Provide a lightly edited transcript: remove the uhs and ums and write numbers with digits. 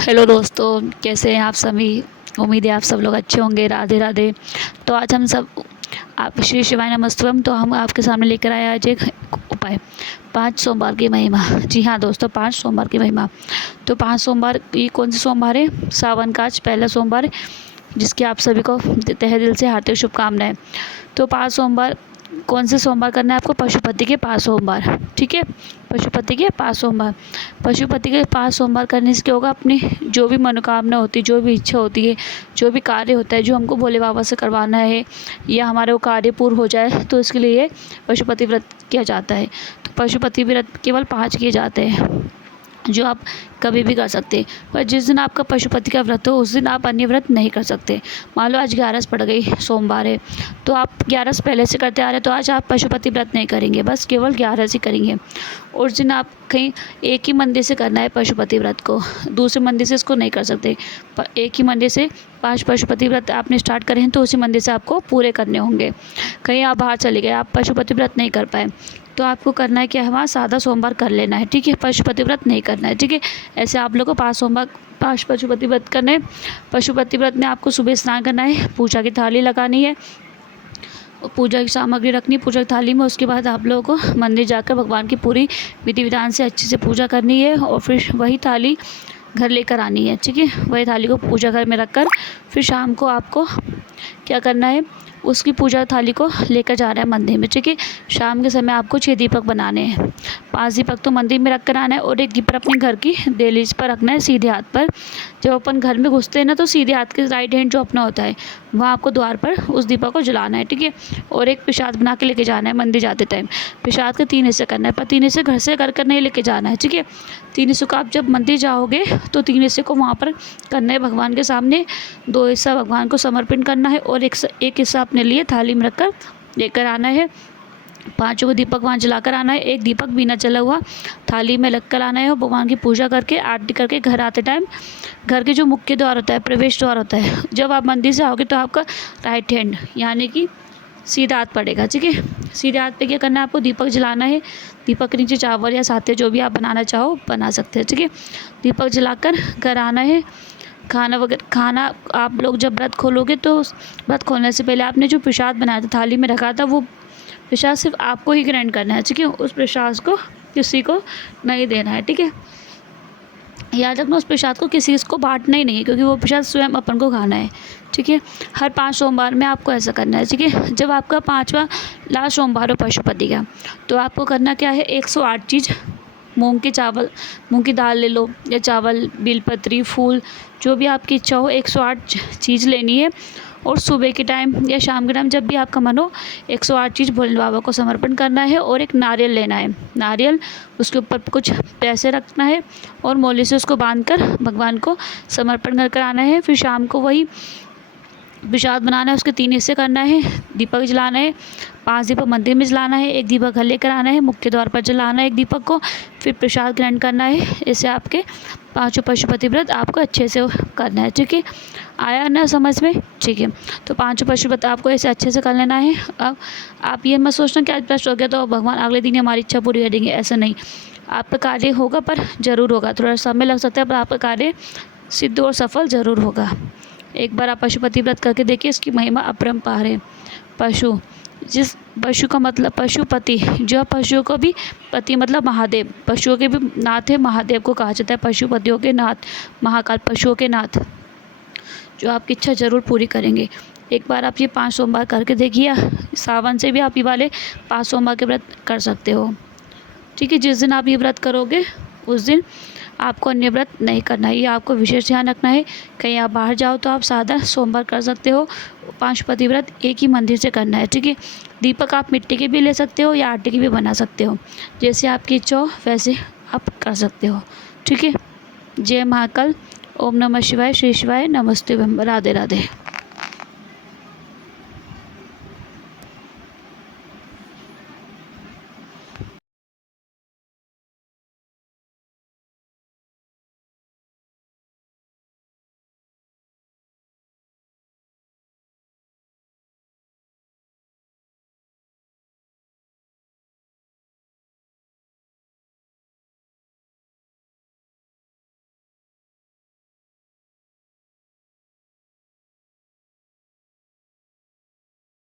Hello दोस्तों, कैसे हैं आप सभी। उम्मीद है आप सब लोग अच्छे होंगे। राधे राधे। तो आज हम सब आप श्री शिवाय नमस्तुभ्यम। तो हम आपके सामने लेकर आए आज एक उपाय, 5 सोमवार की महिमा। जी हाँ दोस्तों, 5 सोमवार की महिमा। तो 5 सोमवार, ये कौन से सोमवार है? सावन का आज पहला सोमवार, जिसकी आप सभी को तहे दिल से हार्दिक शुभकामनाएं। तो 5 सोमवार कौन से सोमवार करना है आपको? पशुपति के 5 सोमवार। ठीक है, पशुपति के 5 सोमवार। पशुपति के 5 सोमवार करने से क्या होगा? अपनी जो भी मनोकामना होती है, जो भी इच्छा होती है, जो भी कार्य होता है जो हमको भोले बाबा से करवाना है, या हमारे वो कार्य पूर्ण हो जाए, तो इसके लिए पशुपति व्रत किया जाता है। तो पशुपति व्रत केवल 5 किए जाते हैं, जो आप कभी भी कर सकते हैं। पर जिस दिन आपका पशुपति का व्रत हो उस दिन आप अन्य व्रत नहीं कर सकते। मान लो आज 11 पड़ गई, सोमवार है, तो आप 11 पहले से करते आ रहे हैं, तो आज आप पशुपति व्रत नहीं करेंगे, बस केवल 11 ही करेंगे। उस दिन आप कहीं एक ही मंदिर से करना है पशुपति व्रत को, दूसरे मंदिर से इसको नहीं कर सकते। एक ही मंदिर से 5 पशुपति व्रत आपने स्टार्ट करे हैं, तो उसी मंदिर से आपको पूरे करने होंगे। कहीं आप बाहर चले गए, आप पशुपति व्रत नहीं कर पाए, तो आपको करना है क्या है? वहाँ सादा सोमवार कर लेना है। ठीक है, पशुपति व्रत नहीं करना है। ठीक है, ऐसे आप लोगों को 5 सोमवार 5 पशुपति व्रत करने हैं। पशुपति व्रत में आपको सुबह स्नान करना है, पूजा की थाली लगानी है, पूजा की सामग्री रखनी है पूजा की थाली में। उसके बाद आप लोगों को मंदिर जाकर भगवान की पूरी विधि विधान से अच्छे से पूजा करनी है, और फिर वही थाली घर लेकर आनी है। ठीक है, वही थाली को पूजा घर में रखकर फिर शाम को आपको क्या करना है? उसकी पूजा थाली को लेकर जाना है मंदिर में। ठीक है, शाम के समय आपको 6 दीपक बनाने हैं। 5 दीपक तो मंदिर में रख कर आना है, और एक दीपक अपने घर की दहलीज पर रखना है, सीधे हाथ पर। जब अपन घर में घुसते हैं ना, तो सीधे हाथ के राइट हैंड जो अपना होता है, वहाँ आपको द्वार पर उस दीपक को जलाना है। ठीक है, और एक प्रसाद बना के लेके जाना है मंदिर जाते टाइम। प्रसाद के 3 हिस्से करना है, पर 3 हिस्से घर से कर नहीं लेके जाना है। ठीक है, 3 हिस्सों को आप जब मंदिर जाओगे तो 3 हिस्से को वहाँ पर करना है भगवान के सामने। 2 हिस्सा भगवान को समर्पण करना है, और एक हिस्सा अपने लिए थाली में रखकर लेकर आना है। 5 को दीपक वहाँ जलाकर आना है, एक दीपक बिना जला हुआ थाली में रख कर आना है, और भगवान की पूजा करके आरती करके घर आते टाइम घर के जो मुख्य द्वार होता है, प्रवेश द्वार होता है, जब आप मंदिर से आओगे तो आपका राइट हैंड यानी कि सीधा हाथ पड़ेगा। ठीक है, सीधे हाथ पे क्या करना है? आपको दीपक जलाना है। दीपक के नीचे चावल या साथे जो भी आप बनाना चाहो बना सकते हैं। ठीक है, दीपक जलाकर घर आना है। खाना आप लोग जब व्रत खोलोगे, तो व्रत खोलने से पहले आपने जो प्रसाद बनाया था, थाली में रखा था, वो प्रसाद सिर्फ आपको ही ग्रहण करना है। ठीक है, उस प्रसाद को किसी को नहीं देना है। ठीक है, याद रखना, उस प्रसाद को किसी को बांटना ही नहीं है, क्योंकि वो प्रसाद स्वयं अपन को खाना है। ठीक है, हर 5 सोमवार में आपको ऐसा करना है। ठीक है, जब आपका 5वां लास्ट सोमवार हो पशुपति का, तो आपको करना क्या है? 108 चीज़, मूंग की दाल ले लो, या चावल, बेलपत्री, फूल, जो भी आपकी इच्छा हो, 108 चीज़ लेनी है। और सुबह के टाइम या शाम के टाइम जब भी आपका मन हो, 108 चीज़ भोले बाबा को समर्पण करना है। और एक नारियल लेना है, नारियल, उसके ऊपर कुछ पैसे रखना है, और मोले से उसको बांधकर भगवान को समर्पण कर आना है। फिर शाम को वही प्रसाद बनाना है, उसके 3 हिस्से करना है। दीपक जलाना है, 5 दीपक मंदिर में जलाना है, एक दीपक घर लेकर आना है, मुख्य द्वार पर जलाना है एक दीपक को, फिर प्रसाद ग्रहण करना है। इससे आपके 5 पशुपति व्रत आपको अच्छे से करना है। ठीक है, आया ना समझ में? ठीक है, तो 5 पशुपति आपको ऐसे अच्छे से कर लेना है। अब आप ये मत सोचना कि आज ब्रस्ट हो गया तो भगवान अगले दिन हमारी इच्छा पूरी कर देंगे, ऐसा नहीं। आपका कार्य होगा, पर ज़रूर होगा, थोड़ा समय लग सकता है, पर आपका कार्य सिद्ध और सफल ज़रूर होगा। एक बार आप पशुपति व्रत करके देखिए, इसकी महिमा अपरंपार है। जिस पशु का मतलब पशुपति, जो पशुओं को भी पति मतलब महादेव, पशुओं के भी नाथ है, महादेव को कहा जाता है पशुपतियों के नाथ, महाकाल, पशुओं के नाथ, जो आपकी इच्छा ज़रूर पूरी करेंगे। एक बार आप ये 5 सोमवार करके देखिए। सावन से भी आप ये वाले 5 सोमवार के व्रत कर सकते हो। ठीक है, जिस दिन आप ये व्रत करोगे उस दिन आपको अन्य व्रत नहीं करना है, ये आपको विशेष ध्यान रखना है। कहीं आप बाहर जाओ तो आप सादा सोमवार कर सकते हो। 5 पति व्रत एक ही मंदिर से करना है। ठीक है, दीपक आप मिट्टी के भी ले सकते हो या आटे के भी बना सकते हो, जैसे आपकी इच्छा हो वैसे आप कर सकते हो। ठीक है, जय महाकाल, ओम नमः शिवाय, श्री शिवाय नमस्ते, राधे राधे।